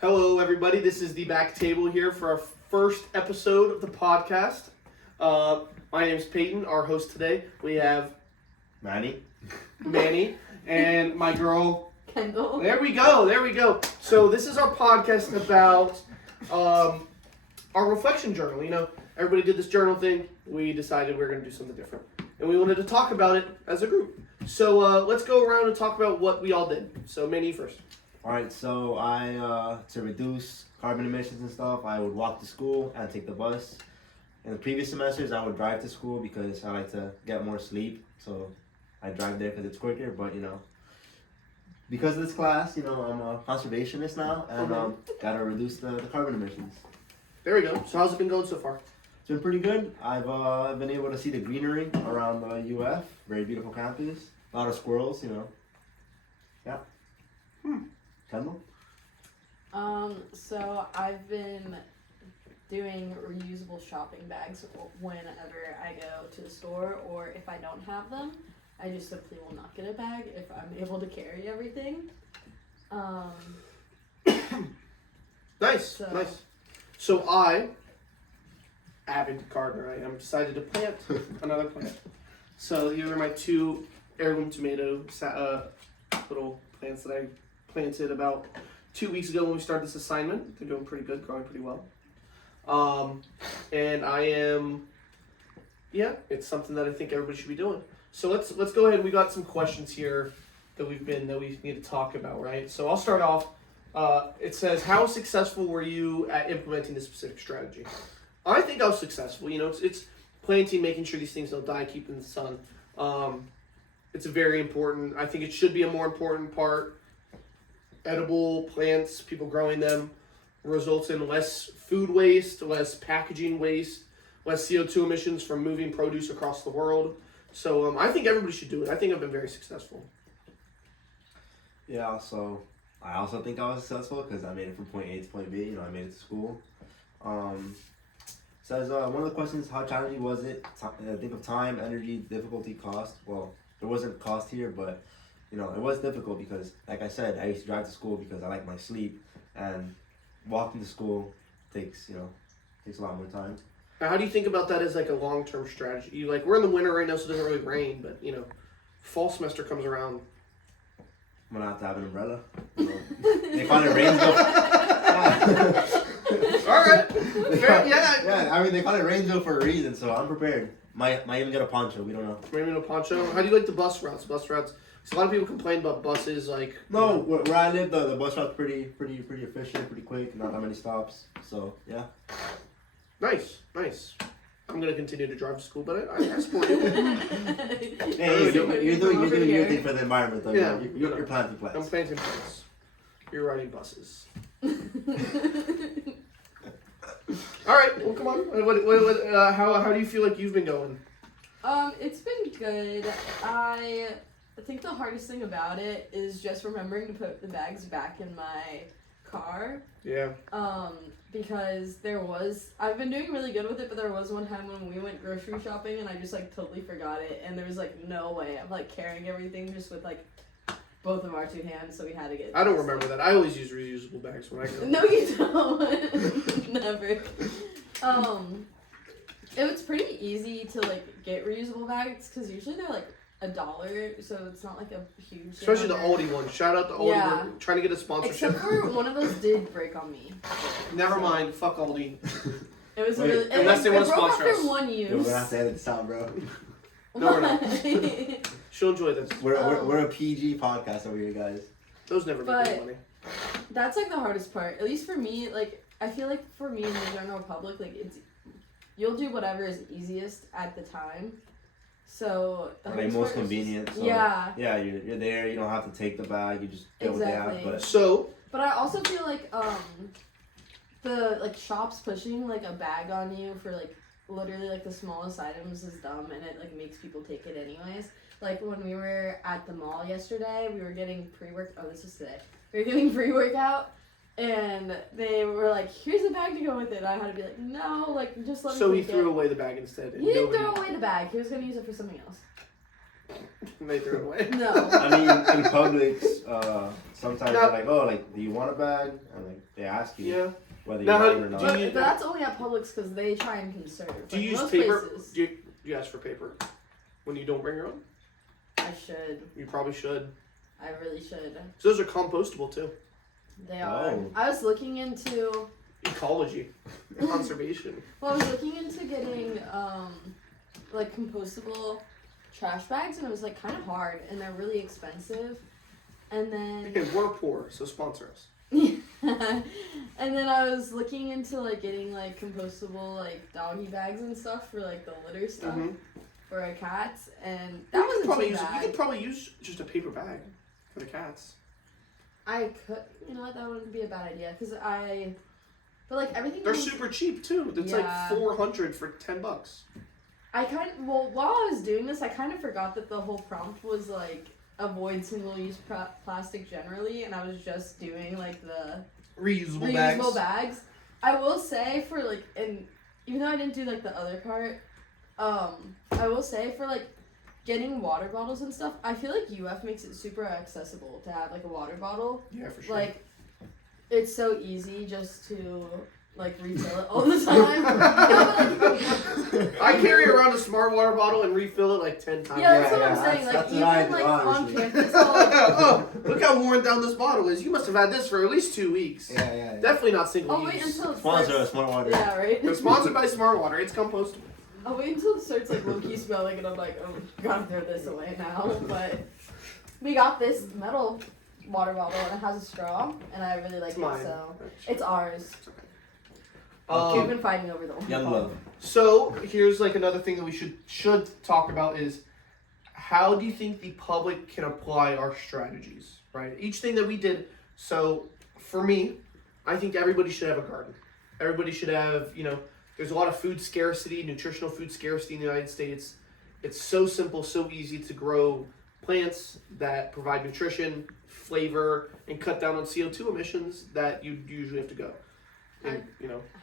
Hello, everybody. This is the back table here for our first episode of the podcast. My name is Peyton. Our host today, we have Manny, and my girl Kendall. There we go. So this is our podcast about our reflection journal. You know, everybody did this journal thing. We decided we were going to do something different, and we wanted to talk about it as a group. So let's go around and talk about what we all did. So Manny first. Alright, so I, to reduce carbon emissions and stuff, I would walk to school and take the bus. In the previous semesters, I would drive to school because I like to get more sleep. So I drive there because it's quicker, but because of this class, I'm a conservationist now and gotta reduce the carbon emissions. There we go. So how's it been going so far? It's been pretty good. I've been able to see the greenery around the UF. Very beautiful campus. A lot of squirrels, Yeah. Kendall? So I've been doing reusable shopping bags whenever I go to the store, or if I don't have them, I just simply will not get a bag if I'm able to carry everything. Nice. So I, avid gardener, I am decided to plant another plant. So here are my two heirloom tomato little plants that I planted about 2 weeks ago when we started this assignment. They're doing pretty good, growing pretty well. And I am, it's something that I think everybody should be doing. So let's go ahead. We got some questions here that we need to talk about, right? So I'll start off. It says, how successful were you at implementing this specific strategy? I think I was successful. It's planting, making sure these things don't die, keeping the sun. It's very important. I think it should be a more important part. Edible plants, people growing them, results in less food waste, less packaging waste, less CO2 emissions from moving produce across the world. So I think everybody should do it. I think I've been very successful. Yeah, so I also think I was successful because I made it from point A to point B. I made it to school. Says one of the questions, how challenging was it? Think of time, energy, difficulty, cost. Well, there wasn't cost here, but it was difficult because, like I said, I used to drive to school because I like my sleep, and walking to school takes a lot more time. Now, how do you think about that as like a long-term strategy? We're in the winter right now, so it doesn't really rain, but fall semester comes around. I'm gonna have to have an umbrella. They call it rain drill. All right. Fair, yeah. Yeah, I mean they call it rain drill for a reason, so I'm prepared. Might even get a poncho. We don't know. Maybe no poncho. How do you like the bus routes? So a lot of people complain about buses. No, where I live, the bus route's pretty efficient, pretty quick. Not that many stops. So yeah. Nice. I'm gonna continue to drive to school, but I support you. Hey, you're doing your thing for the environment, though. Yeah, you're planting plants. I'm planting plants. You're riding buses. All right. Well, come on. How do you feel like you've been going? It's been good. I think the hardest thing about it is just remembering to put the bags back in my car. Yeah. Because I've been doing really good with it, but there was one time when we went grocery shopping and I just totally forgot it, and there was no way I'm carrying everything just with both of our two hands, so we had to get. I don't remember that. I always use reusable bags when I go. No, you don't. Never. It was pretty easy to get reusable bags because usually they're $1, so it's not a huge. Especially the Aldi one. Shout out to Aldi. Yeah. We're trying to get a sponsorship. Except for one of those did break on me. Never mind. Fuck Aldi. It was Wait, really. unless they want to sponsor us. After one use. Yo, we're gonna have to edit this out, bro. No, we're not. She'll enjoy this. We're a PG podcast over here, guys. Those never make any money. That's the hardest part. At least for me, I feel for me in the general public, you'll do whatever is easiest at the time. So the hardest most part is convenient. just, so, yeah. Yeah, you're there. You don't have to take the bag. You just get what they have. But I also feel the shops pushing a bag on you for literally the smallest items is dumb, and it makes people take it anyways. When we were at the mall yesterday, we were getting this was today. We were getting pre-workout, and they were here's a bag to go with it. I had to be no, just let me So he take threw it. away the bag instead. He didn't throw away the bag. He was going to use it for something else. And they threw it away. No. I mean, in Publix, sometimes Now- they're like, oh, like, do you want a bag? And like they ask you Yeah. whether you Now, want it or not. But that's only at Publix because they try and conserve. Do Like, you use most paper? places, Do you ask for paper when you don't bring your own? I should. You probably should. I really should. So those are compostable too. They are. Oh. I was looking into. Ecology, conservation. Well, I was looking into getting like compostable trash bags, and it was like kind of hard, and they're really expensive. And then. Again, we're poor, so sponsor us. And then I was looking into like getting like compostable like doggy bags and stuff for like the litter stuff Mhm. for our cats, and You that could wasn't probably too use. You bad. could probably use just a paper bag for the cats. I could, you know what, that wouldn't be a bad idea because but like everything. They're comes- super cheap too. It's Yeah. like $400 for $10. well, while I was doing this, I kind of forgot that the whole prompt was like avoid single-use plastic generally, and I was just doing like the Reusable reusable bags. I will say for like, and even though I didn't do like the other part, I will say for like getting water bottles and stuff, I feel like UF makes it super accessible to have like a water bottle. Yeah, for sure. Like, it's so easy just to like refill it all the time. I carry around a smart water bottle and refill it like 10 times. Yeah, that's Yeah, what I'm yeah, saying. that's Like what I even do, like on honestly. campus, I'll, like, Oh, look how worn down this bottle is. You must have had this for at least 2 weeks. Yeah. Definitely not single I'll wait use. until it Sponsor starts. us, Smart Water. Yeah, right. They're sponsored by Smart Water. It's compostable. I'll wait until it starts like low key smelling, and I'm like, oh, gotta throw this away now. But we got this metal water bottle, and it has a straw, and I really like It's it. mine. So it's ours. Um, We've been fighting over the one. Young love. So here's like another thing that we should talk about is how do you think the public can apply our strategies, right? Each thing that we did. So for me, I think everybody should have a garden. Everybody should have, there's a lot of food scarcity, nutritional food scarcity in the United States. It's so simple, so easy to grow plants that provide nutrition, flavor, and cut down on CO2 emissions that you usually have to go. And,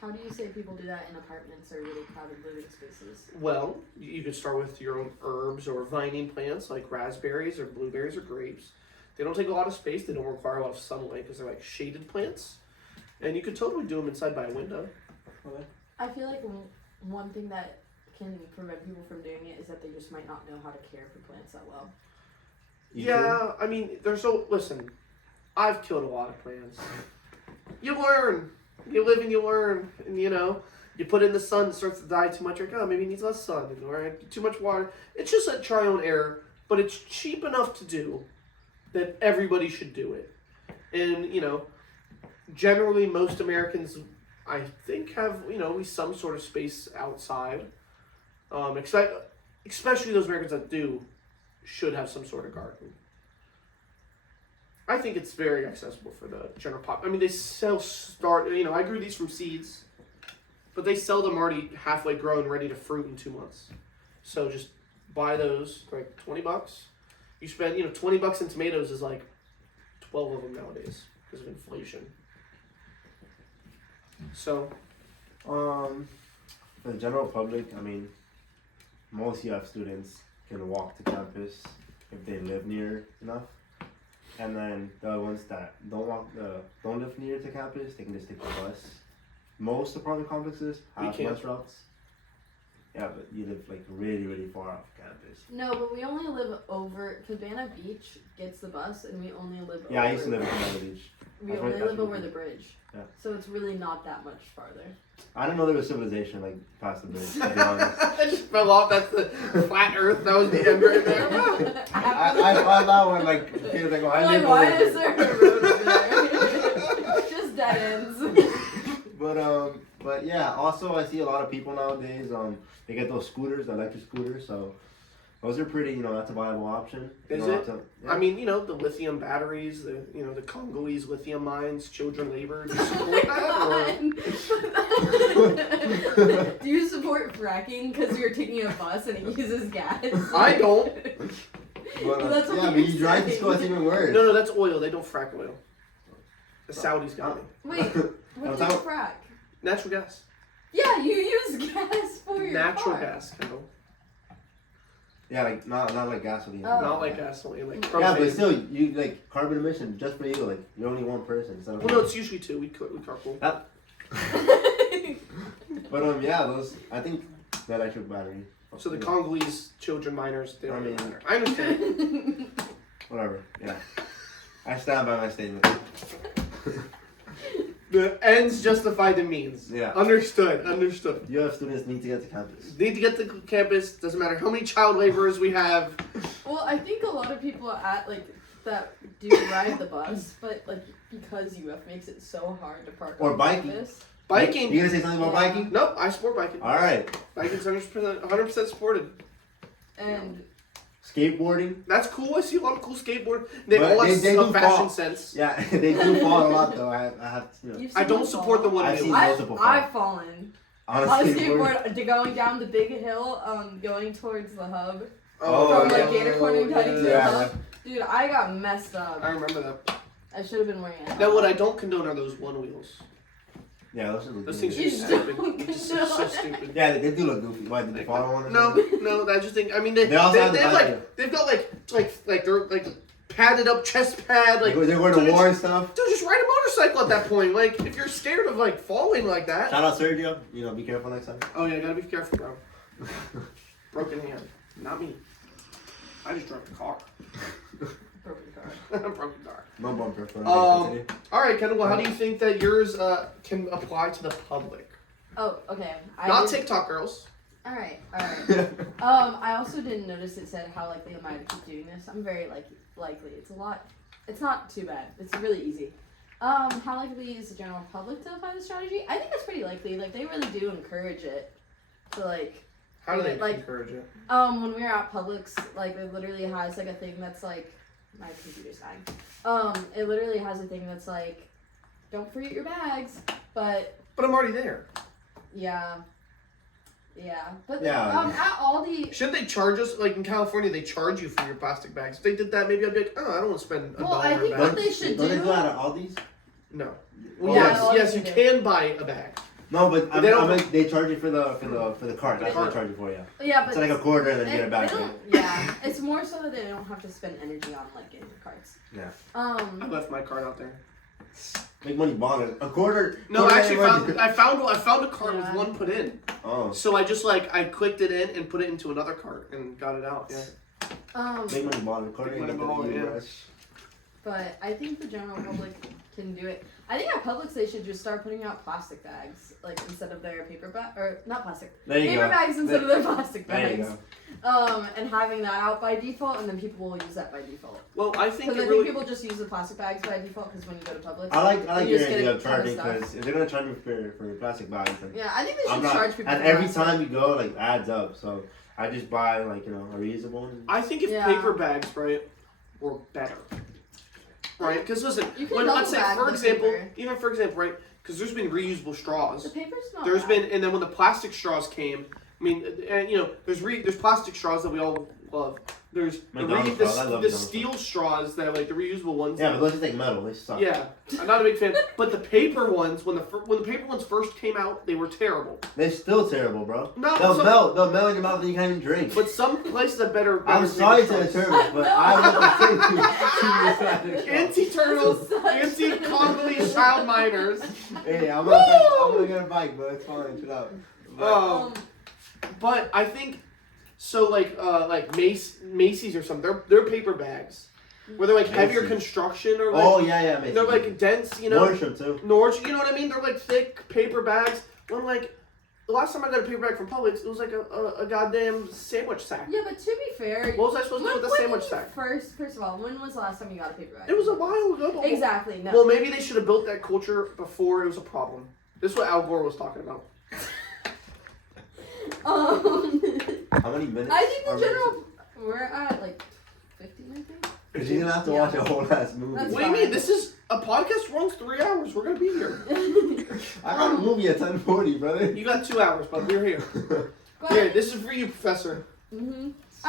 How do you say people do that in apartments or really crowded living spaces? well, you could start with your own herbs or vining plants like raspberries or blueberries or grapes. They don't take a lot of space. They don't require a lot of sunlight because they're like shaded plants. And you could totally do them inside by a window. I feel like one thing that can prevent people from doing it is that they just might not know how to care for plants that well. I mean, listen, I've killed a lot of plants. You learn. You live and you learn. And, you put it in the sun, it starts to die too much. You're like, oh, maybe it needs less sun. Or too much water. It's just a trial and error. But it's cheap enough to do that everybody should do it. And, generally most Americans, I think, have, at least some sort of space outside. Especially those Americans that should have some sort of garden. I think it's very accessible for the general pop. I mean, they sell I grew these from seeds, but they sell them already halfway grown, ready to fruit in 2 months. So just buy those for like $20. You spend, $20 in tomatoes is like 12 of them nowadays because of inflation. So, For the general public, I mean, most UF students can walk to campus if they live near enough. And then the ones that don't live near to campus, they can just take the bus. Most apartment complexes have can't. bus routes. Yeah, but you live like really, really far off campus. No, but we only live over Cabana Beach gets the bus, and we only live. Yeah, over, I used to live in Canada Beach. We That's only right, that's live what over we the do. bridge. Yeah. So it's really not that much farther. I didn't know there was civilization like past the bridge, to be honest. I just fell off. That's the flat Earth. That was the end right there. I found out when like kids like, oh, I Like, live why over is there a road there? Just dead ends. But yeah, also I see a lot of people nowadays, they get those scooters, the electric scooters, so those are pretty, that's a viable option. You Is don't it? have to- yeah. I mean, the lithium batteries, the Congolese lithium mines, children labor. Do you support that? Do you support fracking because you're taking a bus and it uses gas? I don't. But, That's what yeah, but you're you drive to saying. school, it's even worse. No, that's oil. They don't frack oil. The Saudis got me. Wait, what do you frack? Natural gas. Yeah, you use gas for your Natural car. gas, Kendall. Yeah, like not like gasoline. Oh. Not like gasoline, like propane. Yeah, but still, you like carbon emission just for you. Like you're only one person. So. Well, no, it's usually two. We carpool. But yeah, those I think that electric battery. So the Congolese children miners, they don't I mean- matter. I understand. Whatever. Yeah. I stand by my statement. The ends justify the means. Yeah. Understood. You students need to get to campus. Need to get to campus. Doesn't matter how many child laborers we have. Well, I think a lot of people at like that do ride the bus, but like because UF makes it so hard to park Or on biking. campus. Biking. You gonna say something about Yeah. biking? Nope, I support biking. All right. Biking's 100% supported. And Skateboarding. That's cool. I see a lot of cool skateboard. They But all have they a do fashion fall. sense. Yeah, they do fall a lot though. I have to. you've I seen don't them support the fall. one I've seen wheel. multiple fall. I've fallen On a on a skateboard. skateboard going down the big hill, going towards the hub. Oh, From like yeah. Gator Corner heading to the Yeah. hub. Dude, I got messed up. I remember that. I should have been wearing a helmet. Now, what I don't condone are those one wheels. Yeah, those are the Those things are You stupid. don't Just so condone. stupid. Yeah, they do look goofy. Why did they fall on one? or No, something? no, I just think. I mean, they They also have the have idea. like they've got like they're like padded up chest pad like. They're going dude, to war and stuff. Dude, just ride a motorcycle at that point. Like, if you're scared of like falling like that. Shout out Sergio. You know, be careful next time. Oh yeah, gotta be careful, bro. Broken hand, not me. I just drove a car. Broken car. Broken car. No bumper. For All right, Kendall. Well, how do you think that yours can apply to the public? Oh, okay. Not TikTok girls. Alright. I also didn't notice it said how likely am I to keep doing this. I'm very likely. It's not too bad. It's really easy. How likely is the general public to apply this strategy? I think it's pretty likely. Like they really do encourage it. To like How do they like encourage it? when we were at Publix, like it literally has like a thing that's like my computer's dying. It literally has a thing that's like, don't forget your bags. But I'm already there. yeah. But Yeah. at Aldi. Shouldn't they charge us? Like in California, they charge you for your plastic bags. If they did that, maybe I'd be like, oh, I don't want to spend $1 Well, I on a think bag. what they should Don't they do- do that at Aldi's? No. Oh, Yeah, yes, no, you they do. can buy a bag. No, but But they don't- I mean, they charge you for the cart. That's what they charge you for. Yeah. Yeah, but It's like a quarter and then you get it back. they Right? don't- Yeah, it's more so that they don't have to spend energy on like getting the carts. Yeah. I left my card out there. Make money balling. A quarter. No, quarter I actually ain't I found a card Yeah. with one put in. Oh. So I just I clicked it in and put it into another cart and got it out. Yeah. Make money balling. A quarter Make ain't money nothing to balling, you, yeah. bruh. But I think the general public can do it. I think at Publix they should just start putting out plastic bags, like instead of their paper bag or not plastic. There you Paper go. bags instead of their plastic There you bags. go. And having that out by default, and then people will use that by default. Well, I think Because it I think really. people just use the plastic bags by default. Because when you go to Publix, I like you your just get idea a of ton of charging stuff. because if they're gonna charge me for plastic bags, then Yeah, I think they I'm should not. charge people. And for every plastic. time you go, like adds up. So I just buy a reusable one. I think if Yeah. paper bags, right, were better. Right? Because listen, You can when let's say double bag for the example, paper. even for example, right? Because there's been reusable straws. The paper's not. There's bad. been, and then when the plastic straws came, I mean, and there's plastic straws that we all love. There's McDonald's straws, I love the McDonald's steel straws that are like the reusable ones. Yeah, but those just like metal. They suck. Yeah, I'm not a big fan. But the paper ones, when the paper ones first came out, they were terrible. They're still terrible, bro. No, They'll some- melt. They'll melt in your mouth and you can't even drink. But some places have better. I'm better sorry to paper the straws. terms, but I want to say Anti-turtles, This is such- anti-Congolese child miners. Hey, I'm gonna get a bike, but it's fine. Chill out. But I think so. Like Macy's or something. They're paper bags where they're like heavier Macy's. construction or like Oh yeah, Mason. they're like dense. You know, Nordstrom too. Nordstrom. You know what I mean? They're like thick paper bags. When like the last time I got a paper bag from Publix, it was like a goddamn sandwich sack. Yeah, but to be fair, What was I supposed to do with the sandwich sack? First of all, when was the last time you got a paper bag? It was a while ago. But Exactly. No. Well, maybe they should have built that culture before it was a problem. This is what Al Gore was talking about. How many minutes? I think are in we- general, we're at like 15, I think. Cause you're gonna have to Yeah. watch a whole ass movie. That's What do you fine. mean? This is a podcast runs 3 hours. We're gonna be here. I got a movie at 10:40, brother. You got 2 hours, but we're here. But, Here, this is for you, Professor. I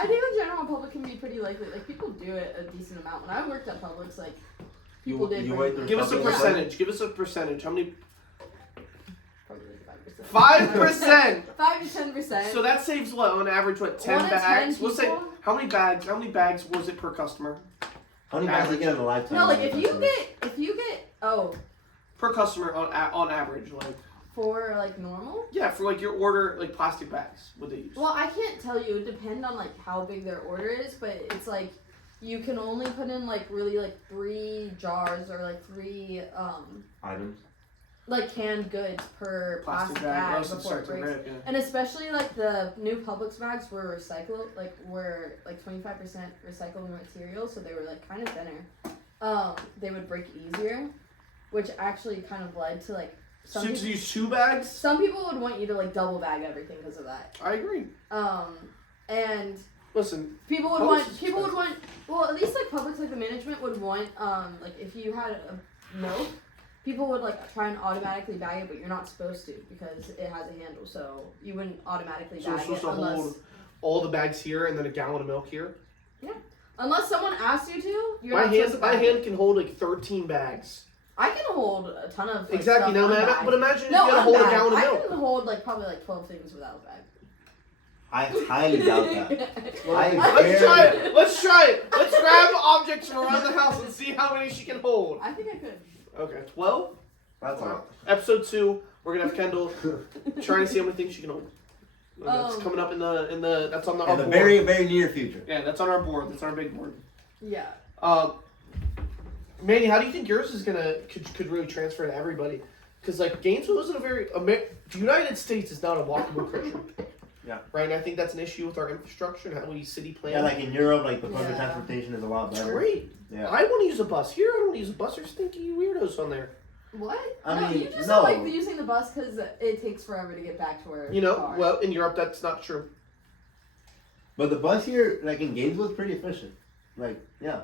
think the general public can be pretty likely. Like people do it a decent amount. When I worked at Publix, like people did. wait through Give us a fucking percentage. Give us a percentage. How many? Probably like 5%. 5%. 5 to 10%. So that saves what on average? What 10 1 to 10 bags? We'll say. people? How many bags was it per customer? How many bags you get in a lifetime? No, like if you get Per customer on average, like. for like normal. Yeah, for like your order, like plastic bags, what they use. Well, I can't tell you. It depends on like how big their order is, but it's like you can only put in like really like 3 jars or like 3 items. like canned goods per plastic bag before it breaks. Yeah. And especially like the new Publix bags were recycled, were 25% recycled material, so they were like kind of thinner. They would break easier, which actually kind of led to like So to use 2 bags? Some people would want you to like double bag everything because of that. I agree. And listen, people would want well, at least like Publix, like the management would want like if you had a milk, people would like try and automatically bag it, but you're not supposed to because it has a handle, so you wouldn't automatically so we're bag supposed it to unless hold all the bags here and then a gallon of milk here. unless someone asks you to. You're My not supposed to my bag hand it. can hold like 13 bags. I can hold a ton of like, Exactly. stuff Now, unbagged. but imagine if No, you had to hold a unbagged. gallon of I milk. can hold like probably like 12 things without a bag. I highly doubt that. Let's try it. Let's try it. Let's grab objects from around the house and see how many she can hold. I think I could. Okay, 12. That's all. Episode 2. We're gonna have Kendall trying to see how many things she can hold. That's coming up in the that's on our In the board. very, very near future. Yeah, that's on our board. That's on our big board. Yeah. Manny, how do you think yours is could really transfer to everybody? Because like Gainesville isn't a very the United States is not a walkable country. Yeah. Right, and I think that's an issue with our infrastructure and how we city plan. Yeah, like in Europe, like the public Yeah. transportation is a lot It's better. great. Yeah. I want to use a bus. Here, I don't want to use a bus. There's stinky weirdos on there. What? I no, mean, you just no. don't like using the bus because it takes forever to get back to where You know, you are. well, in Europe, that's not true. But the bus here, like in Gainesville, is pretty efficient. Like, yeah.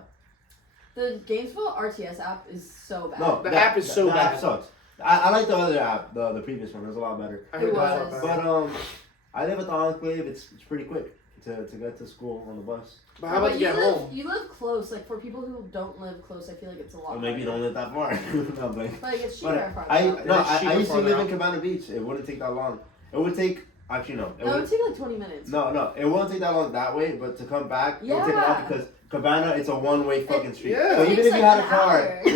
The Gainesville RTS app is so bad. No, The app is so the bad. app sucks. I like the other app, the previous one. It was a lot better. I It heard that was. about it. But I live at the Enclave. It's pretty quick to get to school on the bus. But how about to get home? You live close. Like for people who don't live close, I feel like it's a lot. Or maybe you don't live that far. No, but Like it's cheaper but farther I out. no, It is I cheaper used to farther live in out. Cabana Beach. It wouldn't take that long. It would take actually no. No, it would take like 20 minutes. No, it won't take that long that way. But to come back, it would take a Yeah. lot because Cabana, it's a one-way fucking street. Yeah. So It even takes if you like had a an car, hour. when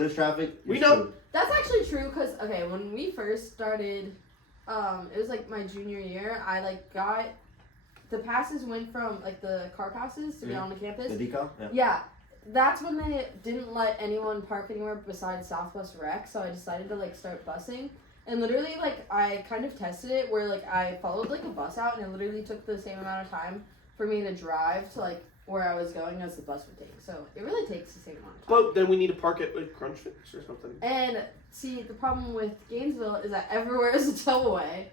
there's traffic, We you're know. screwed. That's actually true because okay, when we first started, it was like my junior year. I like got the passes went from like the car passes to get on the campus. The decal, yeah. Yeah, that's when they didn't let anyone park anywhere besides Southwest Rec, so I decided to like start busing. And literally, like I kind of tested it where like I followed like a bus out, and it literally took the same amount of time for me to drive to like where I was going as the bus would take. So it really takes the same amount of time. But then we need to park it with Crunch Fix or something. And see, the problem with Gainesville is that everywhere is a towaway.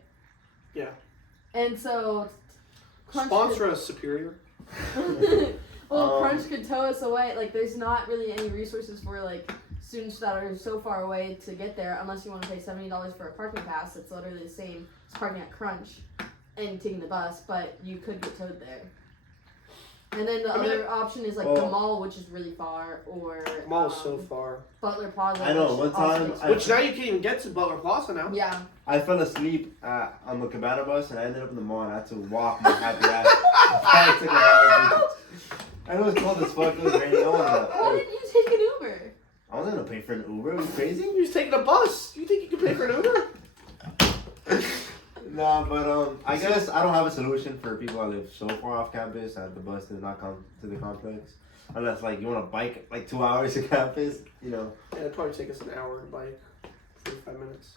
Yeah. And so Sponsor us, Superior. Crunch could tow us away. Like, there's not really any resources for like students that are so far away to get there, unless you want to pay $70 for a parking pass. It's literally the same as parking at Crunch and taking the bus, but you could get towed there. And then the other option is like the mall, which is really far, or Mall's so far. Butler Plaza. I know, which one also time takes I- Which now you can't even get to Butler Plaza now. yeah. I fell asleep on the Cabana bus and I ended up in the mall and I had to walk my happy ass back to Cabana Beach. And it was cold as fuck. It was raining. Why didn't you take an Uber? I wasn't gonna pay for an Uber. Are you crazy? You're just taking a bus. You think you can pay for an Uber? No, but I guess I don't have a solution for people that live so far off campus that the bus does not come to the complex. Unless like you want to bike like 2 hours to campus, you know. Yeah, it'd probably take us an hour to bike, 45 minutes.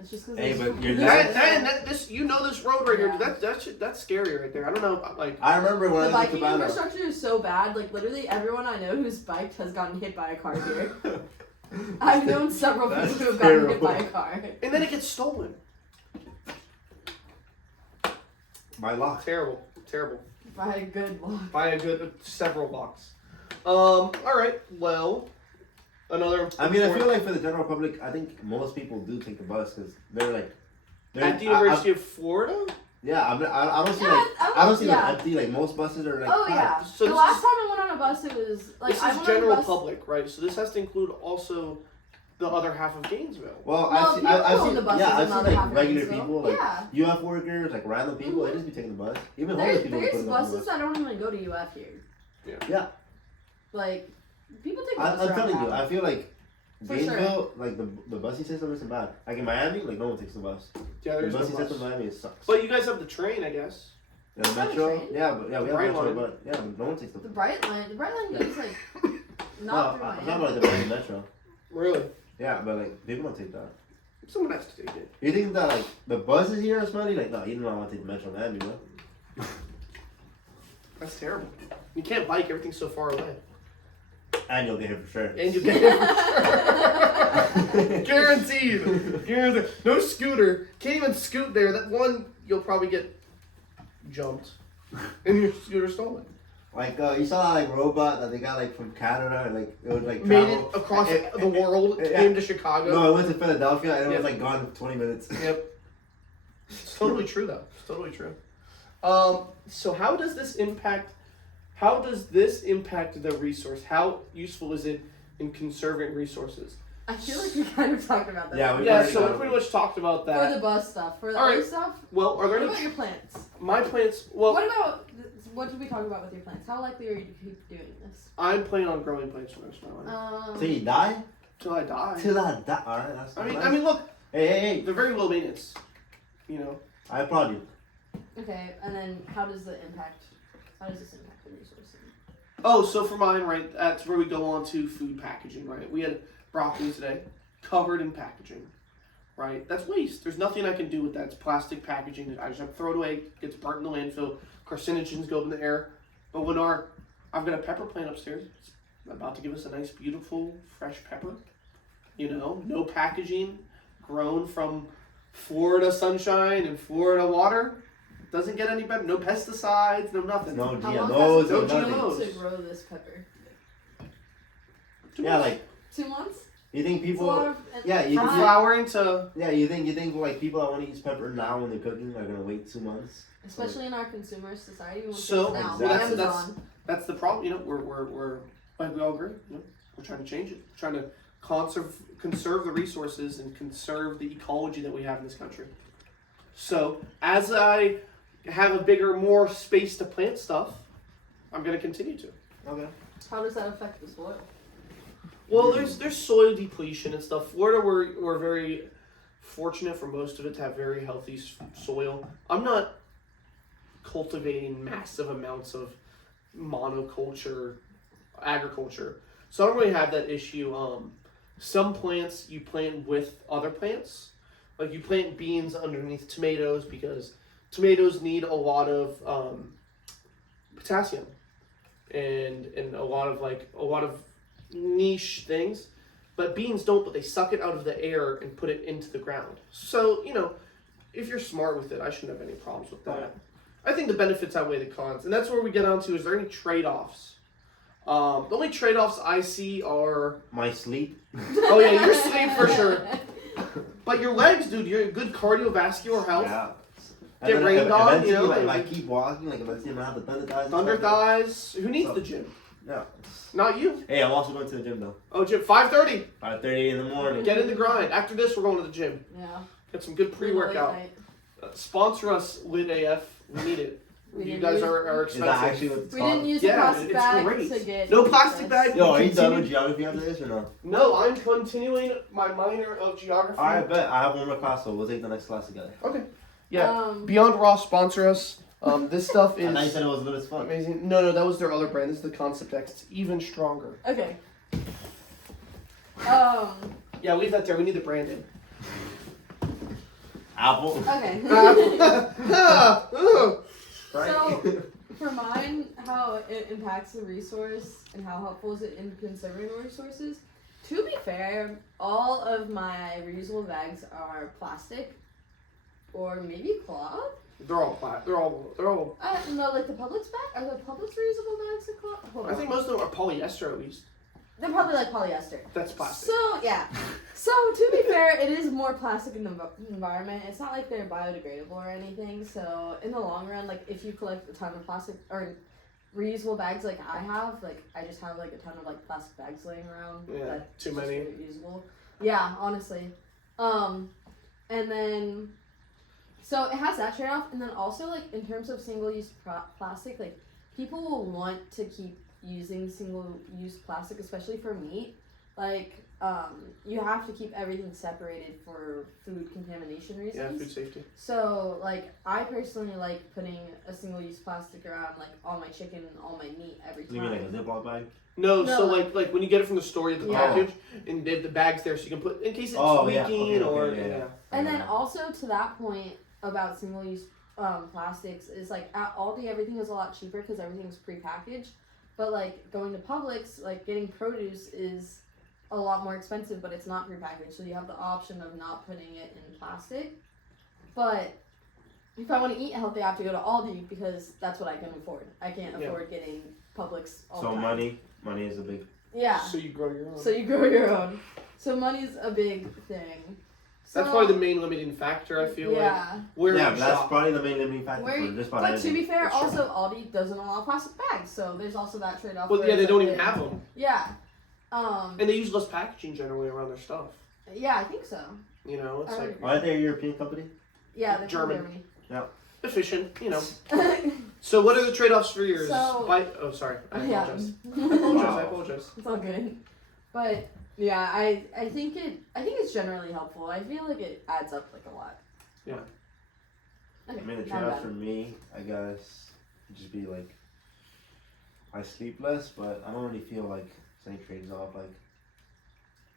It's just because Hey, but you're This you know this road right Yeah. here. That's scary right there. I don't know, like. I remember when the I was in biking Cabana. infrastructure is so bad. Like literally everyone I know who's biked has gotten hit by a car here. I've known several people That's who have gotten hit terrible. by a car. And then it gets stolen. By lock. Terrible. By a good walk. By a good several blocks. All right. Well, another. I mean, I feel like for the general public, I think most people do take the bus because they're like. At the University of Florida. Yeah, I don't see Yeah, like I don't see them yeah. empty. Like most buses are like. Oh packed. yeah. So the this last is- time I went on a bus, it was like This I is went on a general bus. public, right? So this has to include also the other half of Gainesville. Well, Well, I've seen, own the buses I've in seen other half like of regular Gainesville. people, like Yeah. UF workers, like random people. They just be taking the bus. Even homeless people. There's put them on the buses bus. that don't even go to UF here. Yeah. Like, people take I'm buses telling around you, town. I feel like For Gainesville, like the busing system isn't bad. Like in Miami, like no one takes the bus. Yeah, The there's no busing bus. system in Miami sucks. But you guys have the train, I guess. The It's not a metro, train. yeah, but yeah, we have Bright metro, line. but yeah, but no one takes the. The Bright Line goes like No, not through I'm Miami. not about the Miami metro. Really? Yeah, but like people don't take that. Someone has to take it. You think that like the buses here are smelly? Like no, you don't want to take the metro Miami, bro. That's terrible. You can't bike. Everything's so far away. And you'll get here for sure. And you get it. Guaranteed. Guaranteed. No scooter. Can't even scoot there. That one, you'll probably get jumped. And your scooter stolen. Like you saw that like robot that they got like from Canada, like it was like Made travel. it across the world. yeah. Came to Chicago. No, it went to Philadelphia and it Yep. was like gone in 20 minutes. Yep. It's totally true, though. It's totally true. So how does this impact the resource? How useful is it in conserving resources? I feel like we kind of talked about that. Yeah, we Yeah, already so got we it. pretty much talked about For that. the bus stuff. For the All other right. stuff, Well, are there what any about your plants? my plants? Well, What did we talk about with your plants? How likely are you to keep doing this? I'm planning on growing plants for the rest of my life Till you die? till I die. Till I die. Alright, that's I mean, nice. look, Hey. they're very low maintenance. You know. I applaud you. Okay, and then how does this impact the resources? Oh, so for mine, right, that's where we go on to food packaging, right? We had broccoli today, covered in packaging, right? That's waste. There's nothing I can do with that. It's plastic packaging. I just have to throw it away. It gets burnt in the landfill. Carcinogens go up in the air. But when I've got a pepper plant upstairs. It's about to give us a nice, beautiful, fresh pepper. You know, no packaging, grown from Florida sunshine and Florida water. Doesn't get any better. No pesticides, no nothing. No How long GMOs, has no it no been GMOs. nothing. to grow this pepper? Yeah, like 2 months? you think It's a lot people of, yeah, you From think flowering to you think like people that want to use pepper now when they're cooking are gonna wait 2 months? especially in our consumer society. We want So, things now. exactly. Amazon. that's the problem. You know, we're like we all agree. You know, we're trying to change it. We're trying to conserve the resources and conserve the ecology that we have in this country. So as I have a bigger, more space to plant stuff, I'm gonna continue to. Okay. How does that affect the soil? Well, there's soil depletion and stuff. Florida, we're very fortunate for most of it to have very healthy soil. I'm not cultivating massive amounts of monoculture agriculture, so I don't really have that issue. Some plants you plant with other plants, like you plant beans underneath tomatoes because tomatoes need a lot of potassium and a lot of niche things, but beans don't, but they suck it out of the air and put it into the ground. So, you know, if you're smart with it, I shouldn't have any problems with that. I think the benefits outweigh the cons, and that's where we get on to, is there any trade-offs? The only trade-offs I see are, My sleep. oh yeah, your sleep for sure, but your legs, dude, you're good cardiovascular health. Yeah. Get then rained on, eventually, you know, like, if I and- keep walking, like eventually I'm gonna have the thunder thighs. and Thunder stuff. thighs. Who needs So- the gym? Yeah. Not you. Hey, I'm also going to the gym though. Oh, gym, 5:30. 5:30 in the morning. Get in the grind. After this, we're going to the gym. Yeah. Get some good pre-workout. Late night. Sponsor us, Lit AF. We need it. We You didn't guys use- are Is expensive. that actually what it's We called? didn't use Yeah, a plastic it's bag great. to get No plastic this. bag. Yo, are you done Continue- with geography after this or no? No, I'm continuing my minor of geography. I bet I have one more class, so we'll take the next class together. Okay. Yeah. Um, Beyond Raw sponsor us. This stuff And I is said it was lit as fuck. amazing. No, that was their other brand. This is the Concept X. It's even stronger. Okay. Yeah, leave that there. We need the branding. Apple. Okay. Right? So, for mine, how it impacts the resource and how helpful is it in conserving the resources? To be fair, all of my reusable bags are plastic, or maybe cloth. They're all plat. They're all. No, like the Publix bag. Are the Publix reusable bags a cloth? Hold I think on. most of them are polyester at least. They're probably like polyester. That's plastic. So yeah. So to be fair, it is more plastic in the environment. It's not like they're biodegradable or anything. So in the long run, like if you collect a ton of plastic or reusable bags like I have, like I just have like a ton of like plastic bags laying around. Yeah, that's too just many. reusable. Yeah, honestly. And then, so it has that trade off, and then also like in terms of single use plastic, like people will want to keep using single use plastic, especially for meat. Like, you have to keep everything separated for food contamination reasons. Yeah, food safety. So, like, I personally like putting a single use plastic around like all my chicken and all my meat every time. You mean like a Ziploc bag? No, No, so like when you get it from the store, you have the Yeah. package, and they have the bags there, so you can put in case it's Oh, yeah. leaking Okay, yeah. And then also to that point about single use plastics is like at Aldi everything is a lot cheaper because everything's prepackaged. But like going to Publix, like getting produce is a lot more expensive, but it's not prepackaged, so you have the option of not putting it in plastic. But if I want to eat healthy, I have to go to Aldi because that's what I can afford. I can't afford getting Publix all the So time. money is a big. Yeah. So you grow your own. So you grow your own. So money's a big thing. So, That's probably the main limiting factor. I feel like where Yeah, you that's shop. probably the main limiting factor Where, for just about but anything. to be fair, That's true. also Aldi doesn't allow plastic bags, so there's also that trade-off. Well, where yeah, they it's don't like even have them, Yeah. and they use less packaging generally around their stuff. Yeah, I think so. You know, it's I like would Aren't they a European company? Yeah, they're from German. Germany. efficient. You know. So what are the trade-offs for yours? So- Oh, sorry. I Yeah. apologize. Wow. I apologize. It's all good. But yeah, I think it's generally helpful. I feel like it adds up like a lot. Yeah. Okay, I mean, the not trade-off bad. for me, I guess, would just be like, I sleep less, but I don't really feel like it's any trades off. Like,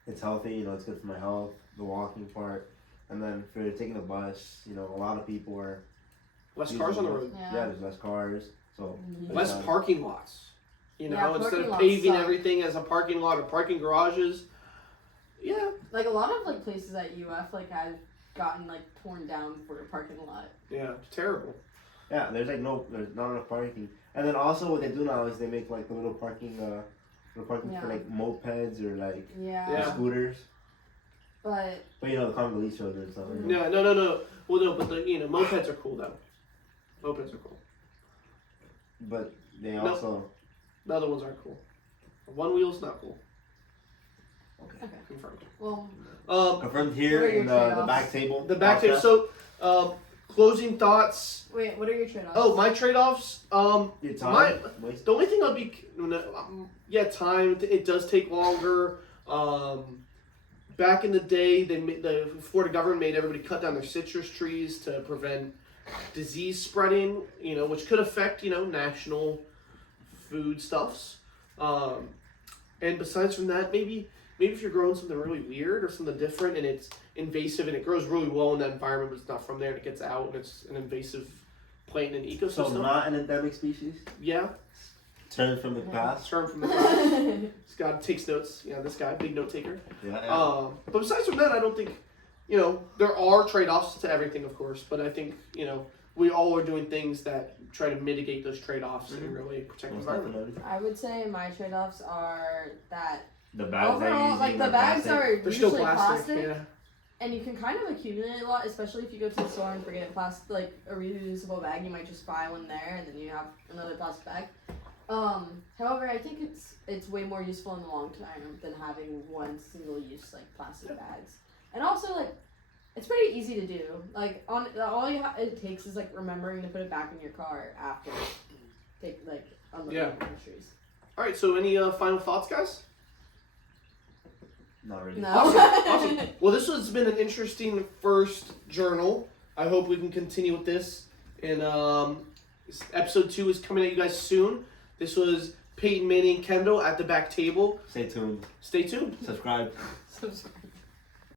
it's healthy, you know, it's good for my health, the walking part, and then for taking the bus, you know, a lot of people are Less cars on the road. Yeah. Yeah, there's less cars, so Mhm. Less Yeah. parking lots. You know, Yeah, instead parking of lots paving suck. everything as a parking lot or parking garages. Yeah. Like a lot of like places at UF like have gotten like torn down for a parking lot. Yeah. It's terrible. yeah, there's not enough parking. And then also what they do now is they make like a little parking for Yeah. like mopeds or like Yeah. scooters. But But you know, the Congolese children, so you know. Yeah. No. Well, no, but mopeds are cool though. Mopeds are cool. But they No. also The other ones aren't cool. One wheel's not cool. okay. Confirmed. well, Confirmed here What are your in the trade-offs? back table. The back table. podcast. So, closing thoughts. wait, what are your trade-offs? Oh, my trade-offs. Your time waste. The only thing I'll be, time. It does take longer. Back in the day, the Florida government made everybody cut down their citrus trees to prevent disease spreading. Which could affect national foodstuffs. And besides from that, maybe if you're growing something really weird or something different and it's invasive and it grows really well in that environment, but it's not from there and it gets out and it's an invasive plant and ecosystem. So not an endemic species. Yeah. Turn from the past. Term from the past. This guy takes notes. This guy, big note taker. Yeah. But besides from that, I don't think, there are trade-offs to everything, of course. But I think, we all are doing things that try to mitigate those trade-offs and really protect the Most environment. definitely. I would say my trade-offs are that The bags they're overall, using like the are bags plastic. are They're still usually plastic. plastic, Yeah. and you can kind of accumulate a lot, especially if you go to the store and forget plastic, like a reusable bag. You might just buy one there, and then you have another plastic bag. However, I think it's way more useful in the long term than having one single-use like plastic bags, and also like it's pretty easy to do. Like all it takes is like remembering to put it back in your car after unloading Yeah. groceries. All right. So, any final thoughts, guys? Not really. No. Awesome. Well, this has been an interesting first journal. I hope we can continue with this. And episode 2 is coming at you guys soon. This was Peyton, Manny, and Kendall at the back table. Stay tuned. Stay tuned. Subscribe. Subscribe.